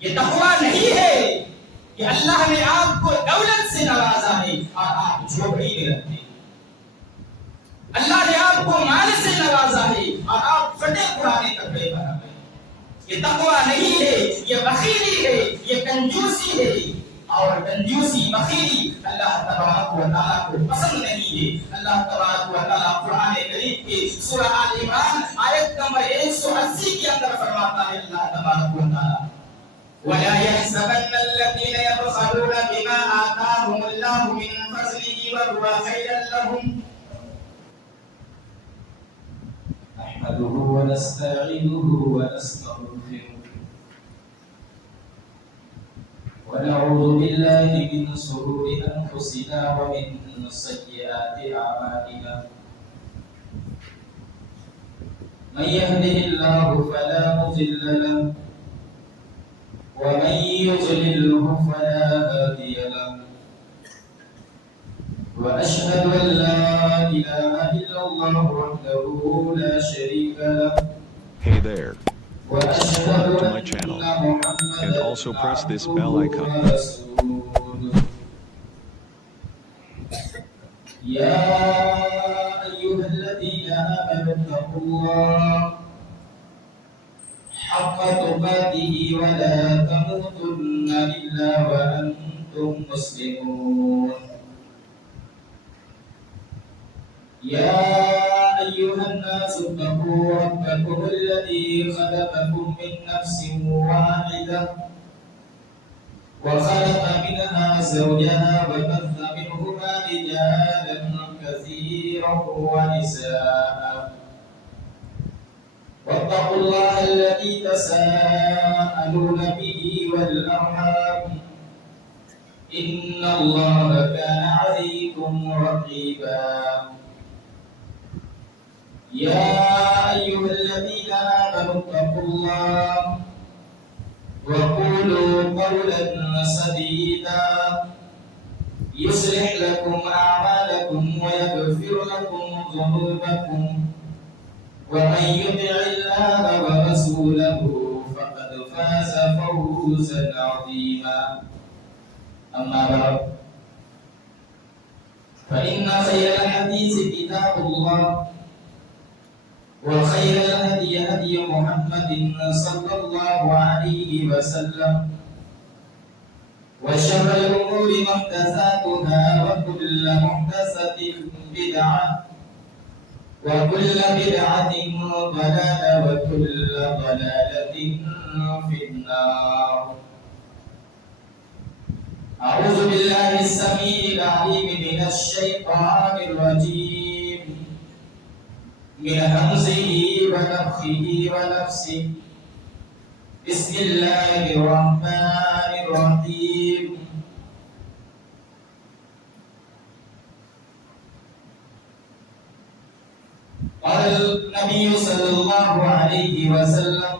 یہ تقویٰ نہیں ہے کہ اللہ نے آپ کو دولت سے نوازا ہے اور آپ جھوپڑی میں رہتے ہیں، اللہ نے آپ کو مال سے نوازا ہے اور آپ پھٹے پرانے کپڑے پہن رہے ہیں۔ یہ تقویٰ نہیں ہے، یہ بخیلی ہے، یہ کنجوسی ہے، اور کنجوسی بخیلی اللہ تبارک و تعالیٰ کو پسند نہیں ہے۔ اللہ تبارک و تعالیٰ قرآن کریم کی سورہ آل عمران آیت نمبر 180 کے اندر فرماتا ہے اللہ تبارک و تعالیٰ وَلَا يَحْسَبَنَّ الَّذِينَ يَبْخَلُونَ بِمَا آتَاهُمُ اللَّهُ مِنْ فَضْلِهِ وَهُوَ خَيْرًا لَهُمْ نحمده ونستعينه ونستغفره ونعوذ بالله من شرور أنفسنا ومن سيئات أعمالنا من يهده الله فلا مضل له ومن يضلله فلا هادي له وأشهد أن لا إله إلا الله وحده لا شريك له Hey there. وأشهد Subscribe to my أن channel محمدا and also press this bell عبده icon. ورسوله يا أيها الذين آمنوا اتقوا الله حق تقاته ولا تموتن إلا وأنتم مسلمون يا أيها الناس اتقوا ربكم الذي خلقكم من نفس واحدة وخلق منها زوجها وبث منهما رجالا كثيرا ونساء واتقوا الله الذي تساءلون به والأرحام إن الله كان عليكم رقيبا يا أيها الذين آمنوا اتقوا الله وقولوا قولا سديدا يصلح لكم أعمالكم ويغفر لكم ذنوبكم ومن يطع الله ورسوله فقد فاز فوزا عظيما أما بعد فإن خير الحديث كتاب الله وخير الهدي هدي محمد صلى الله عليه وسلم وشر الأمور محدثاتها وكل محدثة بدعة وكل بدعة ضلالة وكل ضلالة في النار أعوذ بالله السميع العليم من الشيطان الرجيم من همزه ونفخه ونفسه بسم الله الرحمن الرحيم قال النبي صلى الله عليه وسلم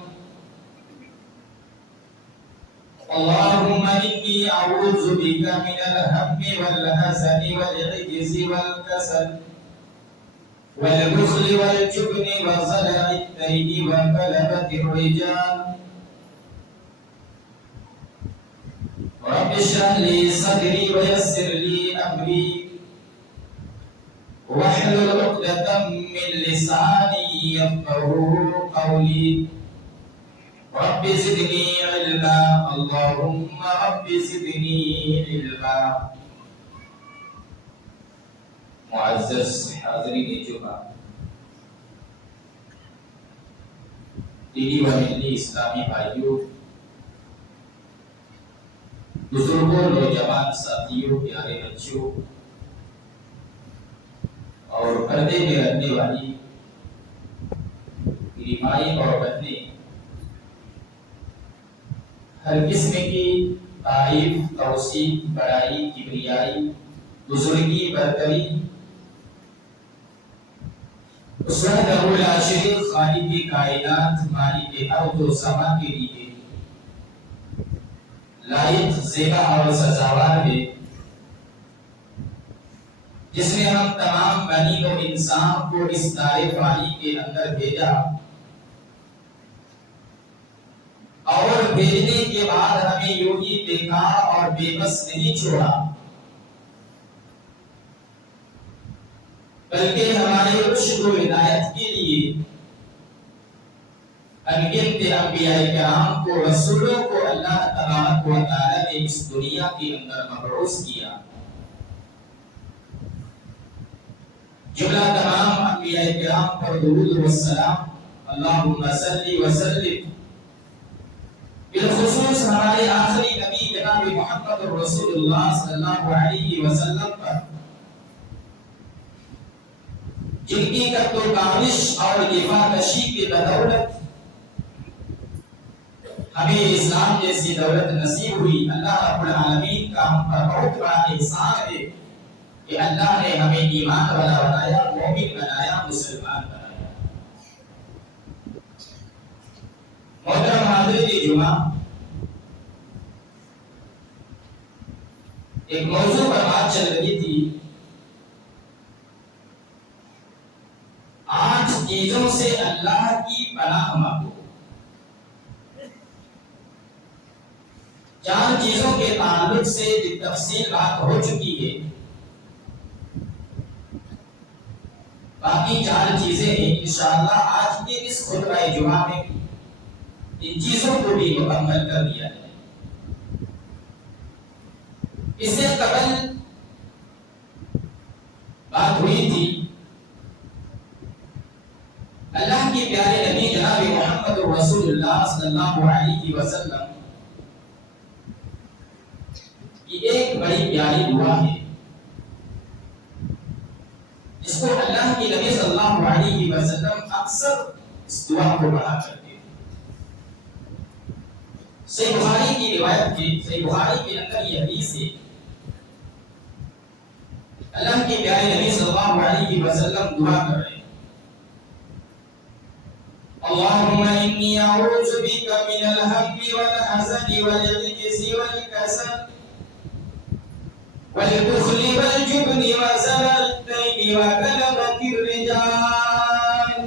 اللهم إني أعوذ بك من الهم والحزن والعجز والكسل والبخل والجبن وصلع الدين وغلبة الرجال رب اشرح لي صدري ويسر لي أمري واحلل عقدة من لساني يفقهوا قولي رب زدني علما اللهم رب زدني علما معزز حاضرین جمعہ دینی و ملی اسلامی بھائیوں بزرگوں نوجوان ساتھیوں پیارے بچوں اور پردے میں رہنے والی میری مائی اور بہنیں ہر قسم کی تعریف توصیف بڑائی کبریائی بزرگی برتری اس وحدہ لا شریک خالق کائنات مالک ارض و سما کے لیے لائق زیبا اور سزاوار ہے جس نے ہم تمام بنی و انسان کو اس دار فانی کے اندر بھیجا اور بھیجنے کے بعد ہمیں یوں ہی بیکار اور بے بس نہیں چھوڑا، بلکہ ہمارے رشد و ہدایت کے لیے انگنت انبیاء کرام کو، رسولوں کو اللہ تبارک و تعالی نے اس دنیا کے اندر مبعوث کیا۔ جملہ تمام انبیاء کرام پر درود و السلام، اللہم صلی وسلم، بالخصوص ہمارے آخری نبی جناب محمد رسول اللہ صلی اللہ علیہ وسلم پر، جن کی قد و کاوش اور دفاعشی کی بدولت ہمیں اسلام جیسی دولت نصیب ہوئی۔ اللہ رب العالمین کا ہم پر بہت بڑا احسان ہے کہ اللہ نے ہمیں ایمان والا بنایا، مومن بنایا، مسلمان بنایا۔ محترم حاضرین جمعہ، ایک موضوع پر بات چل رہی تھی، 8 چیزوں سے اللہ کی پناہ مانگو۔ 4 چیزوں کے تعلق سے تفصیل بات ہو چکی ہے، باقی 4 چیزیں ہیں۔ انشاءاللہ آج کے اس خطبہ جمعہ میں ان چیزوں کو بھی مکمل کر دیا جائے۔ اس سے قبل بات ہوئی تھی اللہ کے پیارے نبی جناب محمد رسول اللہ صلی اللہ علیہ وسلم کی ایک بڑی پیاری دعا ہے، جس کو اللہ کے نبی صلی اللہ علیہ وسلم اکثر اس دعا کو پڑھا کرتے ہیں۔ صحیح بخاری کی روایت ہے، صحیح بخاری کے اندر یہ حدیث ہے، اللہ کے پیارے نبی صلی اللہ علیہ وسلم دعا کر رہے ہیں، اللهم إني أعوذ بك من الهم والحزن والعجز والكسل والبخل والجبن وزلل الدين وغلبة الرجال۔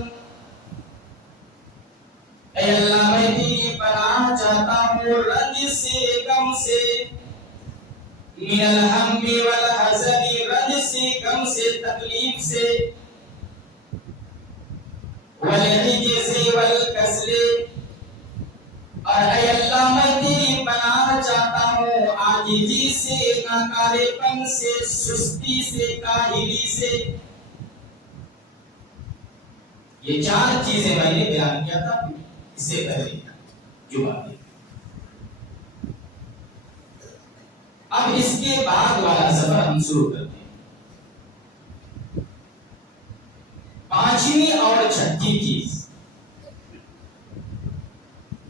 اے اللہ میں تیری پناہ چاہتا ہوں رنج سے، غم سے، من الهم والحزن، رنج سے، غم سے، تکلیف سے، والعجز والکسل، اور اے اللہ میں تیری پناہ چاہتا ہوں عاجزی سے، ناکارے پن سے، سستی سے، کاہلی سے۔ یہ 4 چیزیں میں نے بیان کیا تھا اس سے پہلے جمعہ میں۔ اب اس کے بعد والا سفر ہم شروع کرتے ہیں۔ 5ویں اور 6ٹھی چیز،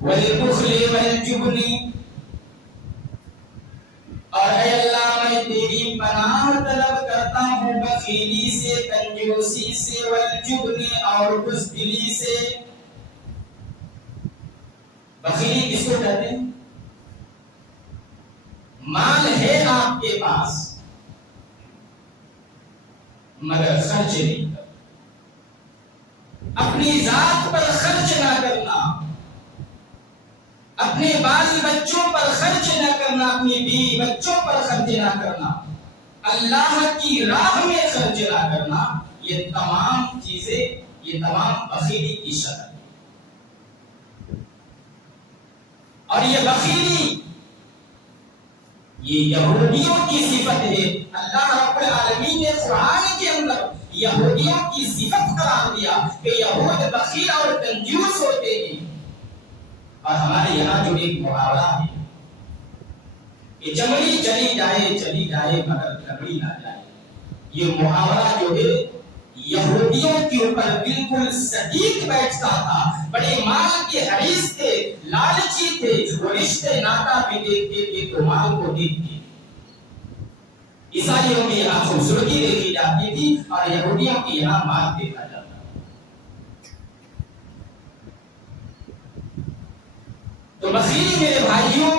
والبخل والجبن، اور اے اللہ میں تیری پناہ طلب کرتا ہوں بخیلی سے، کنجوسی سے، والجبن، اور بزدلی سے۔ بخیلی کس کو کہتے ہیں؟ مال ہے آپ کے پاس مگر خرچ نہیں کرنا، اپنی ذات پر خرچ نہ کرنا، اپنے بال بچوں پر خرچ نہ کرنا، اپنی بیوی بچوں پر خرچ نہ کرنا، اللہ کی راہ میں خرچ نہ کرنا، یہ تمام چیزیں، یہ تمام بخیلی کی شکل ہے۔ اور یہ بخیلی یہ یہودیوں کی صفت ہے۔ اللہ رب العالمین نے قرآن کے اندر یہودیوں کی صفت قرار دیا کہ یہود بخیل اور کنجوس ہوتے ہیں۔ اور ہمارے یہاں جو ایک محاورہ ہے کہ چمڑی چلی جائے مگر لکڑی نہ جائے، یہ محاورہ جو ہے یہودیوں کے اوپر بالکل صدیق بیٹھتا تھا۔ بڑے مال کے حریص تھے، لالچی تھے، وہ رشتے ناتا بھی دیکھتے تھے تو مال کو دیکھتے۔ عیسائیوں کے یہاں خوبصورتی دیکھی جاتی تھی اور یہودیوں کے یہاں مال دیکھا جاتا تھا۔ تو بخیلی میرے بھائیوں،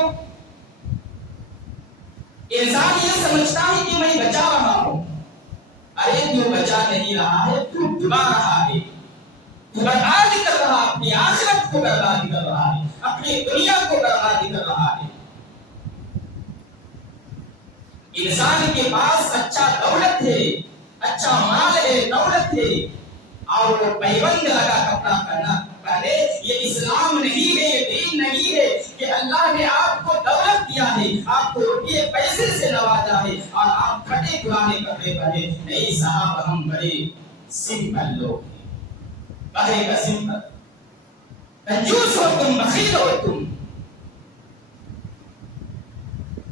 انسان یہ سمجھتا ہے کہ میں بچا رہا ہوں، ارے تو بچا نہیں رہا ہے، تو ڈبا رہا ہے، تو برباد کر رہا، اپنی آخرت کو برباد کر رہا ہے، اپنی دنیا کو کے پاس اچھا دولت ہے، اچھا مال ہے، دولت ہے، اور وہ پیبند لگا کپڑا پہنے، یہ اسلام نہیں ہے، یہ دین نہیں ہے کہ اللہ نے آپ کو دولت دیا ہے، آپ کو روپیے پیسے سے نوازا ہے اور آپ پھٹے پرانے کپڑے پہنے۔ نہیں صاحب، ہم بڑے سمپل لوگ ہیں، بڑے کا سمپل، کنجوس ہو تم، بخیل ہو تم۔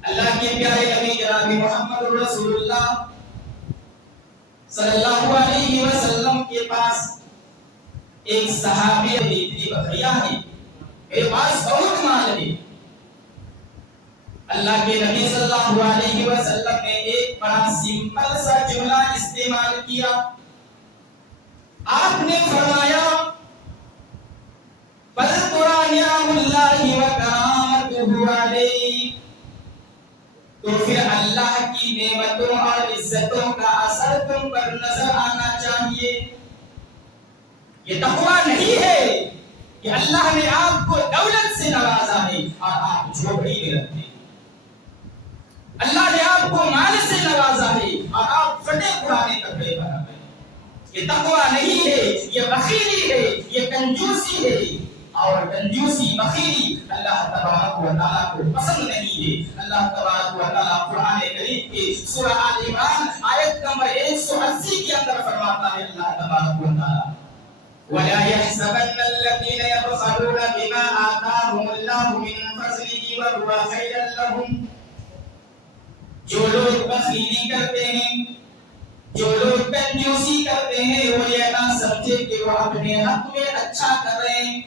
اللہ کے پیارے نبی جناب محمد رسول اللہ صلی اللہ علیہ وسلم کے پاس ایک صحابی اتنی بکریاں ہیں، میرے پاس بہت مال ہے۔ اللہ کے نبی صلی اللہ علیہ وسلم نے ایک بڑا سمپل سا جملہ استعمال کیا۔ آپ نے فرمایا بل قرآن اللہ وکرامتہ علیہ، تو پھر اللہ کی نعمتوں اور عزتوں کا اثر تم پر نظر آنا چاہیے۔ یہ تقویٰ نہیں ہے کہ اللہ نے آپ کو دولت سے نوازا ہے اور آپ جھوپڑی میں رہتے ہیں، اللہ نے آپ کو مال سے نوازا ہے اور آپ پھٹے پرانے کپڑے پہنے ہیں۔ یہ تقویٰ نہیں ہے، یہ بخیلی ہے، یہ کنجوسی ہے، اور کنجوسی بخیلی اللہ تبارک و تعالیٰ کو پسند نہیں ہے۔ اللہ تبارک و تعالیٰ قرآن کریم کے سورہ آل عمران آیت نمبر 180 کے اندر فرماتا ہے، اللہ تبارک و تعالیٰ وَلَا يَحْسَبَنَّ الَّذِينَ يَبْخَلُونَ بِمَا آتَاهُمُ اللَّهُ مِن فَضْلِهِ وَهُوَ خَيْرًا لَّهُمْ، جو لوگ بخیلی کرتے ہیں، جو لوگ کنجوسی کرتے ہیں، وہ یہ نہ سمجھے کہ وہ اپنے حق میں اچھا کر رہے ہیں،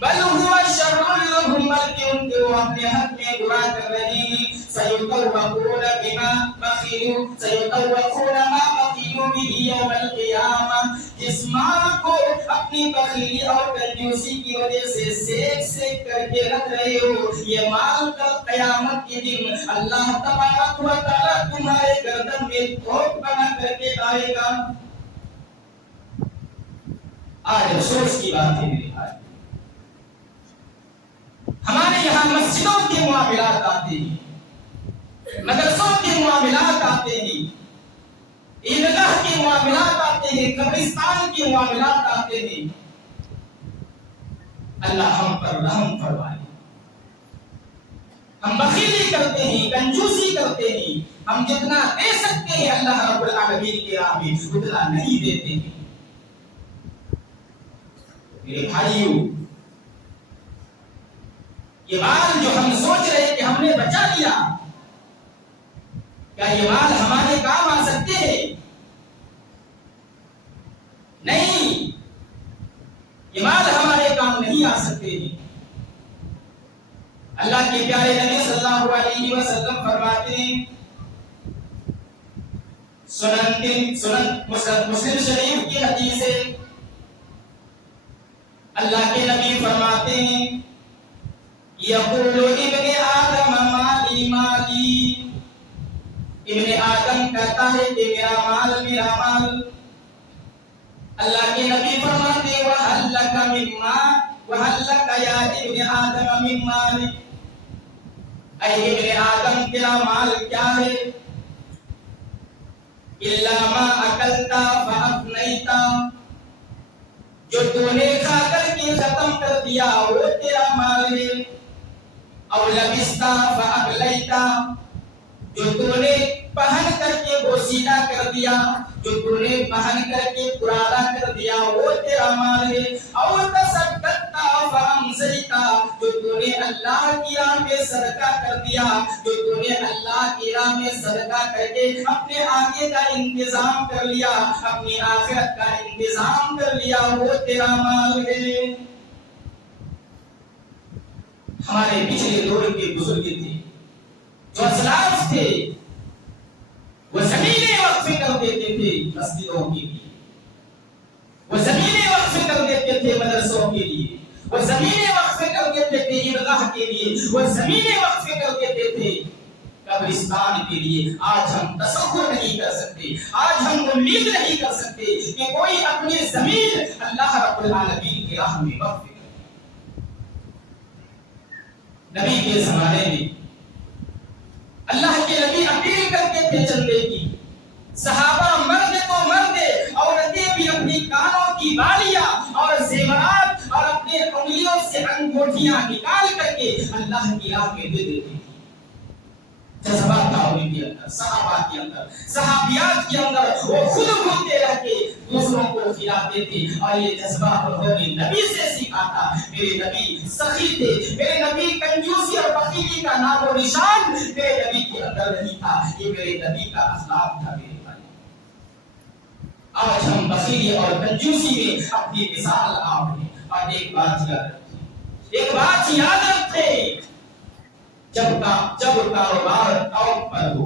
بل هو شر لهم، بلکہ ان کے وہ اپنے حق میں برا کر رہے ہیں۔ سيطوقون بما بخلوا، سيطوقون ما بخلوا به يوم القيامة، جس مال کو اپنی بخیلی اور کنجوسی کی وجہ سے سیک سیک کر کے رکھ رہے ہو، یہ مال کل قیامت کے دن اللہ تبارک و تعالیٰ تمہارے گردن میں توپ بنا کر کے لائے گا۔ آج افسوس کی بات ہے میرے بھائی، ہمارے یہاں مسجدوں کے معاملات آتے ہیں، مدرسوں کے معاملات آتے ہیں، عیدگاہ کے معاملات آتے ہیں، قبرستان کے معاملات آتے ہیں۔ اللہ ہم پر رحم فرمائے۔ ہم بخیلی کرتے ہیں، کنجوسی کرتے ہیں، ہم جتنا دے سکتے ہیں اللہ رب العالمین کی راہ میں اتنا نہیں دیتے ہیں۔ میرے بھائیوں، یہ مال جو ہم سوچ رہے کہ ہم نے بچا لیا، کیا یہ مال ہمارے کام آ سکتے ہیں؟ نہیں، یہ مال ہمارے کام نہیں آ سکتے ہیں۔ اللہ کے پیارے نبی صلی اللہ علیہ وسلم فرماتے ہیں، مسلم شریف کی حدیث ہے، اللہ کے نبی فرماتے ہیں یقول ابن آدم مالی مالی، ابن آدم کہتا ہے کہ میرا مال میرا مال۔ اللہ کے نبی فرماتے ہیں وَهَلْ لَكَ مِن مَّالٍ وَهَلْ لَكَ يَا ابن آدم مِن مَّالٍ، اے ابن آدم تیرا مال کیا ہے؟ إِلَّا مَا أَكَلْتَ فَأَفْنَيْتَ، جو تو نے کھا کر کے ختم کر دیا وہ تیرا مال ہے۔ او لبستا فأبلیتا، جو تو نے پہن کر کے بوسیدہ کر دیا، جو تو نے پہن کر کے پرانا کر دیا وہ تیرا مال ہے۔ او تصدقتا فأمسیتا، جو تو نے اللہ کی راہ میں صدقہ کر دیا، جو تو نے اللہ کی راہ میں صدقہ کر کے اپنے آگے کا انتظام کر لیا، اپنی آخرت کا انتظام کر لیا، وہ تیرا مال ہے۔ ہمارے پچھلے دور کے بزرگ تھے، جو اسلاف تھے، وہ زمینیں وقف کر دیتے تھے مسجدوں کے لیے، وہ زمینیں وقف کر دیتے تھے مدرسوں کے لیے، وہ زمینیں وقف کر دیتے تھے عیدگاہ کے لیے، وہ زمینیں وقف کر دیتے تھے قبرستان کے لیے۔ آج ہم تصور نہیں کر سکتے، آج ہم امید نہیں کر سکتے کہ کوئی اپنی زمین اللہ رب العالمین کی راہ میں وقف کرے۔ نبی کے زمانے میں اللہ کے نبی اپیل کرتے تھے چندے کی، صحابہ مرد تو مرد، عورتیں بھی اپنی کانوں کی بالیاں اور زیورات اور اپنے انگلیوں سے انگوٹھیاں نکال کر کے اللہ کی راہ میں دے دیتی تھی۔ جذبات تھا ان کے اندر، صحابہ کے اندر، صحابیات کے اندر، وہ خود بھوکے رہ کے دوسروں کو کھلاتے تھے، اور یہ جذبہ انہوں نے نبی سے سیکھا تھا۔ میرے نبی سخی تھے، میرے نبی کنجوسی اور بخیلی کا نام و نشان میرے نبی کے اندر نہیں تھا، یہ میرے نبی کا اخلاق تھا۔ میرے بھائی، آج ہم بخیلی اور کنجوسی میں اپنی مثال آپ ہیں، اور ایک بات یاد رکھیں، ایک بات یاد رکھیں، جب کاروبار ٹاپ پر ہو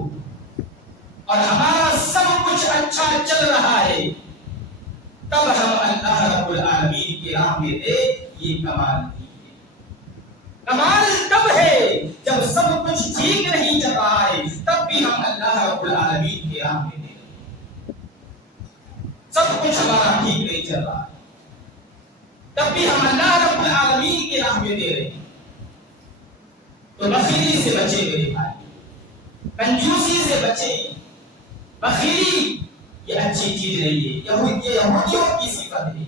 اور ہمارا سب کچھ اچھا چل رہا ہے، تب ہم اللہ رب العالمین کی راہ میں دے، یہ کمال نہیں ہے۔ کمال تب ہے جب سب کچھ ٹھیک نہیں چل رہا ہے، تب بھی ہم اللہ رب العالمین کی راہ میں دے۔ سب کچھ ہمارا ٹھیک نہیں چل رہا ہے، تب بھی ہم اللہ رب العالمین کی راہ میں دے رہے ہیں۔ تو بخیلی سے بچے میرے بھائی، کنجوسی سے بچے۔ بخیلی یہ اچھی چیز نہیں ہے، یہ یہودیوں کی صفت ہے۔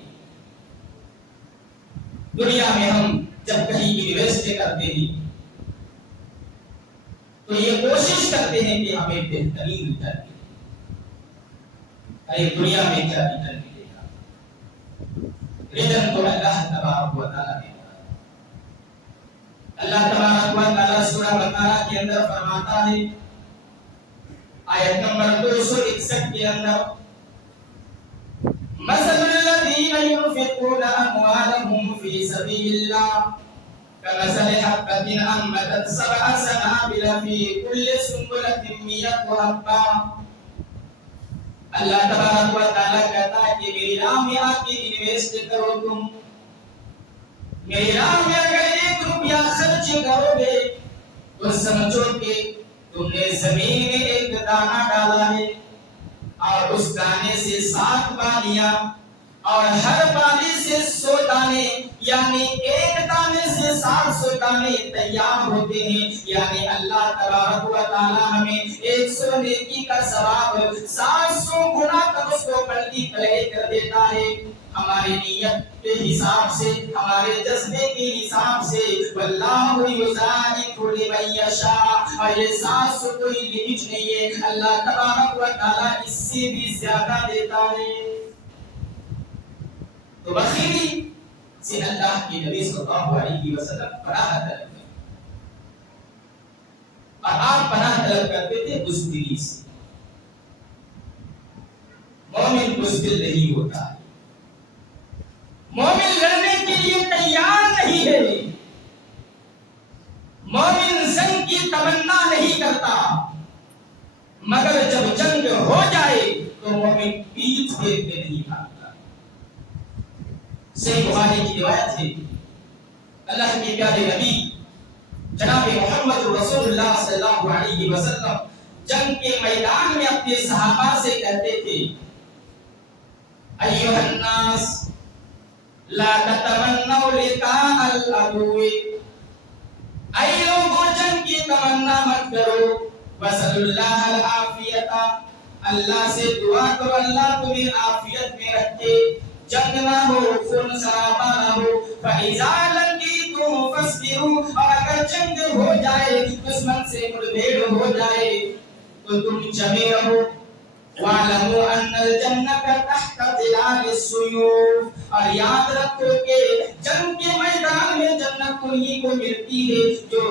دنیا میں ہم جب کہیں انویسٹ کرتے ہیں تو یہ کوشش کرتے ہیں کہ ہمیں بہترین ریٹرن ملے۔ دنیا میں کیا ریٹرن ملے گا؟ ریٹرن تو اللہ تبارک و تعالیٰ نے، اللہ تبارک و تعالیٰ سورہ بقرہ کے اندر فرماتا ہے، آیت نمبر 261 کے اندر، مثل الذین ينفقون اموالهم فی سبیل اللہ کمثل حبۃ انبتت سبع سنابل فی کل سنبلۃ مئۃ حبۃ۔ اللہ تبارک و تعالیٰ کہتا ہے کہ میری راہ میں آ کے انویسٹ کرو، تم میری راہ میں اگر 1 روپیہ خرچ کرو گے تو سمجھو کہ تم نے زمین میں ایک دانہ ڈالا ہے، اور اس دانے سے 7 بالیاں، اور ہر بالی سے 100 دانے، یعنی ایک دانے سے 700 دانے تیار ہوتے ہیں۔ یعنی اللہ تبارک و تعالیٰ ہمیں 100 نیکی کا ثواب 700 گنا تک اس کو ملٹی پلائی کر دیتا ہے، ہماری نیت کے حساب سے، ہمارے جذبے کے حساب سے۔ واللہ یضاعف لمن یشاء، اور یہ 700 کوئی لمٹ نہیں ہے، اللہ تبارک و تعالیٰ اس سے بھی زیادہ دیتا ہے۔ تو بخیلی سے اللہ کے نبی صلی اللہ علیہ وسلم پناہ طلب کرتے، اور آپ پناہ طلب کرتے تھے بزدلی سے۔ مومن بزدل نہیں ہوتا ہے، مومن لڑنے کے لیے تیار نہیں ہے، مومن جنگ کی تمنا نہیں کرتا، مگر جب جنگ ہو جائے تو مومن پیٹھ پھیر کے نہیں بھاگتا۔ صحیح بخاری کی روایت ہے، اللہ کے پیارے نبی جناب محمد رسول اللہ صلی اللہ علیہ وسلم جنگ کے میدان میں اپنے صحابہ سے کہتے تھے، ایھا الناس لا تتمنوا لقاء العدو، اے لوگوں جنگ کی تمنا مت کرو، واسألوا اللہ العافیۃ، اللہ سے دعا کرو اللہ تمہیں عافیت میں رکھے، جنگ نہ ہو، خون خرابہ نہ ہو۔ فَإِذَا لَقِيتُمْ فَاصْبِرُوا، اور اگر جنگ ہو جائے، دشمن سے مڑبھیڑ ہو جائے تو تم جمے رہو۔ وَاعْلَمُوا أَنَّ الْجَنَّةَ تَحْتَ ظِلَالِ السُّيُوفِ، اور یاد رکھو کہ جنگ کے میدان میں جنت انہی کو ملتی ہے جو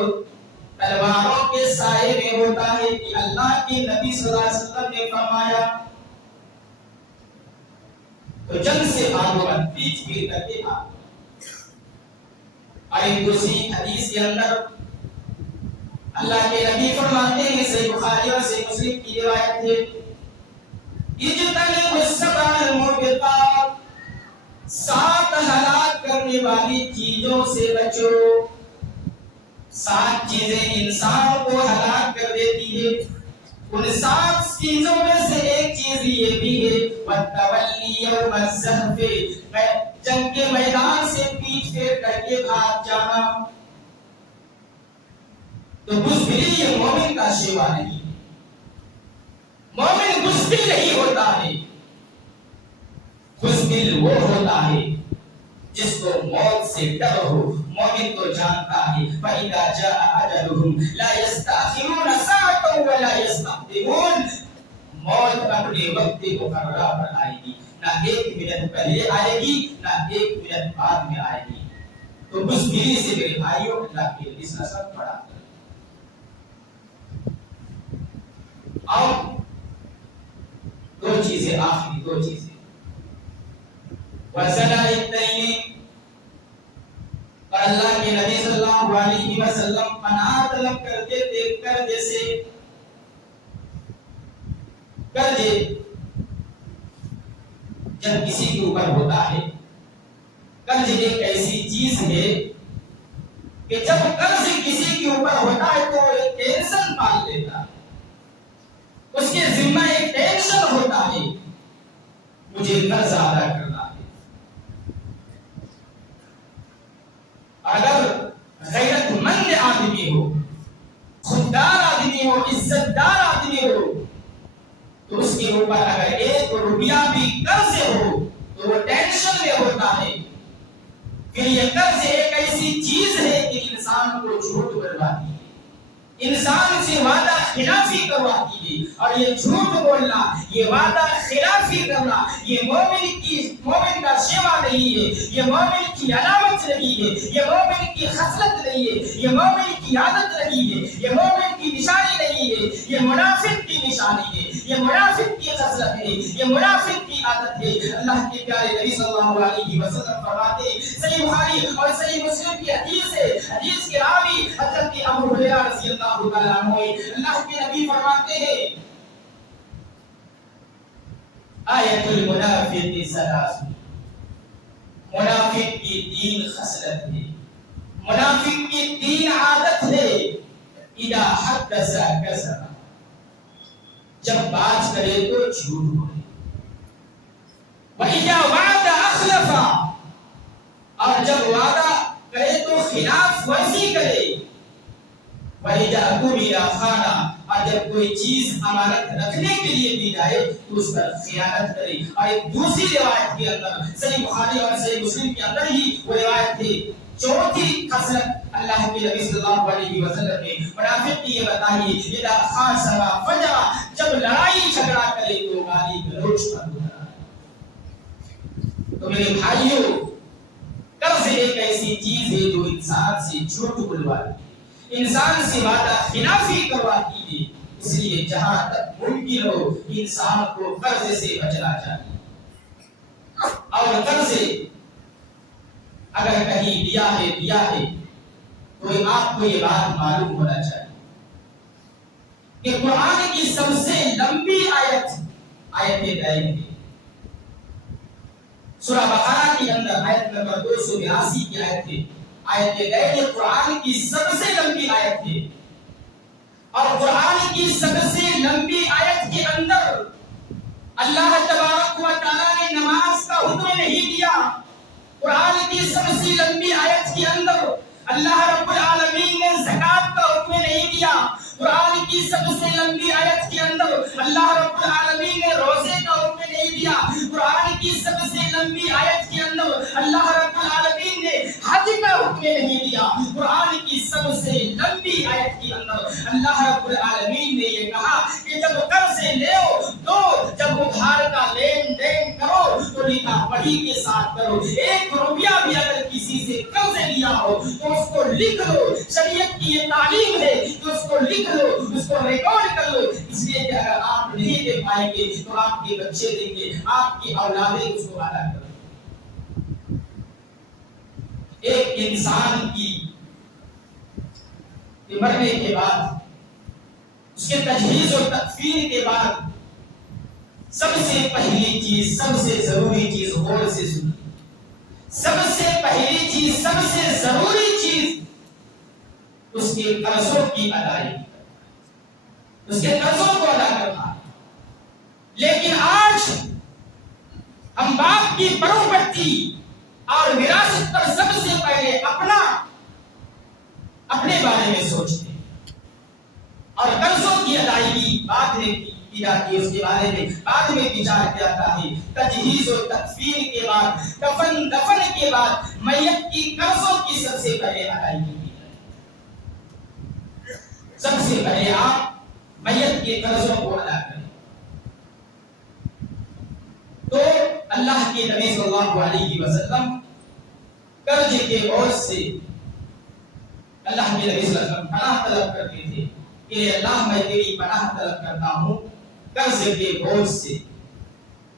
تلواروں کے سائے میں ہوتا ہے، کہ اللہ کے نبی صلی اللہ علیہ وسلم نے فرمایا۔ تو جنگ سے بھاگو مت، پیچھ پھیر کر کے بھاگو۔ اور ایک دوسری حدیث کے اندر اللہ کے نبی فرماتے ہیں، صحیح بخاری اور صحیح مسلم کی روایت ہے، اجتنبوا السبع الموبقات، 7 ہلاک کرنے والی چیزوں سے بچو۔ 7 چیزیں انسان کو ہلاک کر دیتی ہے، ان 7 چیزوں میں سے ایک چیز یہ بھی ہے، وَالتَّوَلِّي يَوْمَ الزَّحْفِ، جنگ کے میدان سے پیچھ پھیر کر کے بھاگ جانا۔ تو بزدلی یہ مومن کا شیوا نہیں. مومن بزدل نہیں ہوتا ہے. بزدل وہ ہوتا ہے جس کو موت سے ڈر ہو. مومن تو جانتا ہے فَإِذَا جَاءَ أَجَلُهُمْ لَا يَسْتَأْخِرُونَ سَاعَةً وَلَا يَسْتَقْدِمُونَ. موت اپنے وقت مقررہ پر آئے گی، نہ ایک منٹ پہلے آئے گی نہ ایک منٹ بعد میں آئے گی. تو بزدلی سے میرے بھائیوں اللہ کے اس نصب پڑا. اب دو چیزیں، آخری دو چیزیں. وَزَلَا الدَّيْنِ، اور اللہ کے نبی صلی اللہ علیہ وسلم پناہ طلب کرتے تھے قرضے سے. قرضے جب کسی کے اوپر ہوتا ہے، قرض ایک ایسی چیز ہے کہ جب قرض کسی کے اوپر ہوتا ہے تو وہ ایک ٹینشن پال لیتا ہے. اس کے ذمہ ایک ٹینشن ہوتا ہے، مجھے قرض ادا کرنا ہے. اگر غیرت مند آدمی ہو، خوددار آدمی ہو، عزت دار آدمی ہو، تو اس کے اوپر اگر ایک روپیہ بھی قرض ہو تو وہ ٹینشن میں ہوتا ہے. پھر یہ قرض ایک ایسی چیز ہے کہ انسان کو جھوٹ بولواتی ہے، انسان سے وعدہ خلافی کرواتی ہے. اور یہ جھوٹ بولنا، یہ وعدہ خلافی کرنا، یہ مومن کا شیوا نہیں ہے، یہ مومن کی علامت نہیں ہے، یہ مومن کی خصلت نہیں ہے، یہ مومن کی عادت نہیں ہے، یہ مومن کی نشانی نہیں ہے، یہ منافق کی نشانی ہے، یہ منافق کی خصلت ہے، یہ منافق کی عادت ہے. اللہ کے پیارے نبی صلی اللہ علیہ وسلم فرماتے ہیں، صحیح بخاری اور صحیح مسلم کی حدیث ہے، حدیث کے راوی حضرت ابو ہریرہ رضی اللہ تعالیٰ عنہ، اللہ کے نبی فرماتے ہیں آیت المنافق ثلاث، منافق کی تین خصلت ہے، منافق کی تین عادت ہے. اذا حدث کذب، جب بات کرے تو جھوٹ بولے. وَإِذَا وَعَدَ أَخْلَفَ، اور جب وعدہ کرے تو خلاف ورزی کرے. وَإِذَا اؤْتُمِنَ خَانَ، اور جب کوئی چیز امانت رکھنے کے لیے دی جائے تو اس پر خیانت کرے. اور ایک دوسری روایت کے اندر صحیح بخاری اور صحیح مسلم کے اندر ہی وہ روایت تھی. چوتھی خصلت اللہ کے نبی صلی اللہ علیہ وسلم نے منافق کی یہ بتائی، اذا خاصم فجر، جب لڑائی جھگڑا کرے تو گالی گلوچ پر ہوتا ہے. تو میرے بھائیوں، قرض ایک ایسی چیز ہے جو انسان سے جھوٹ بلواتی ہے، انسان سے وعدہ خلافی کرواتی ہے. اس لیے جہاں تک ممکن ہو انسان کو قرض سے بچنا چاہیے. اور قرض اگر کہیں دیا ہے تو آپ کو یہ بات معلوم ہونا چاہیے کہ قرآن کی سب سے لمبی آیت دین ہے. سورہ بقرہ کے اندر آیت نمبر 282 کی آیت ہے. آیت دین قرآن کی سب سے لمبی آیت ہے. اور قرآن کی سب سے لمبی آیت کے اندر اللہ تبارک و تعالیٰ نے نماز کا حکم نہیں دیا. قرآن کی سب سے لمبی آیت کے اندر اللہ رب العالمین نے زکات کا حکم نہیں دیا. قرآن کی سب سے لمبی آیت کے اندر اللہ رب العالمین نے روزے کا حکم نہیں دیا. قرآن کی سب سے لمبی آیت کے اندر اللہ رب العالمین نے حج کا حکم نہیں دیا. قرآن کی سب سے لمبی آیت کے اندر اللہ رب العالمین نے یہ کہا کہ جب قرض لو تو جب ادھار کا لین دین کرو تو لکھا پڑھی کے ساتھ کرو. ایک روپیہ بھی اگر کسی سے قرض لیا ہو تو اس کو لکھ لو. شریعت کی یہ تعلیم ہے کہ اس کو لکھ لو، اس کو ریکارڈ کر لو. اس لیے کہ اگر آپ نہیں دے پائیں گے تو آپ کے بچے دیں گے، آپ کی اولادیں اس کو ادا کریں. ایک انسان کی مرنے کے بعد، اس کے تجہیز و تکفین کے بعد سب سے پہلی چیز، سب سے ضروری چیز غور سے سنیں. سب سے پہلی چیز، سب سے ضروری چیز اس کے قرضوں کی ادائیگی، اس کے قرضوں کو ادا کرنا. لیکن آج ہم باپ کی پراپرٹی اور وراثت پر سب سے پہلے اپنے بارے میں سوچتے ہیں. اور قرضوں کی ادائیگی بعد میں کی جاتی ہے، اس کے بارے میں بعد میں وچار کیا جاتا ہے۔ تجہیز و تکفین کے بعد، کفن دفن کے بعد میت کی قرضوں کی سب سے پہلے ادائیگی کی جائے۔ سب سے پہلے آپ میت کے قرضوں کو ادا کریں۔ تو اللہ کے نبی صلی اللہ علیہ وسلم قرض کے بوجھ سے اللہ کے نبی صلی اللہ علیہ وسلم پناہ طلب کرتے تھے کہ اللہ میں تیری پناہ طلب کرتا ہوں قرض کے بوجھ سے۔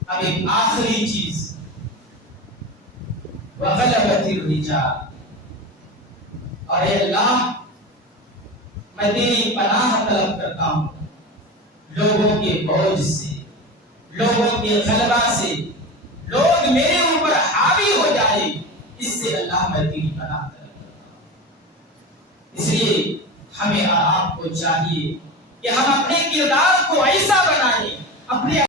اب ایک آخری چیز، وغلبت الرجال، اور اے اللہ میں تیری پناہ طلب کرتا ہوں لوگوں کے بوجھ سے، لوگوں کے غلبہ سے، لوگ میرے اوپر حاوی ہو جائے، اس سے اللہ میں تیری پناہ طلب کرتا ہوں۔ اس لیے ہمیں اور آپ کو چاہیے کہ ہم اپنے کردار کو ایسا بنائیں، اپنے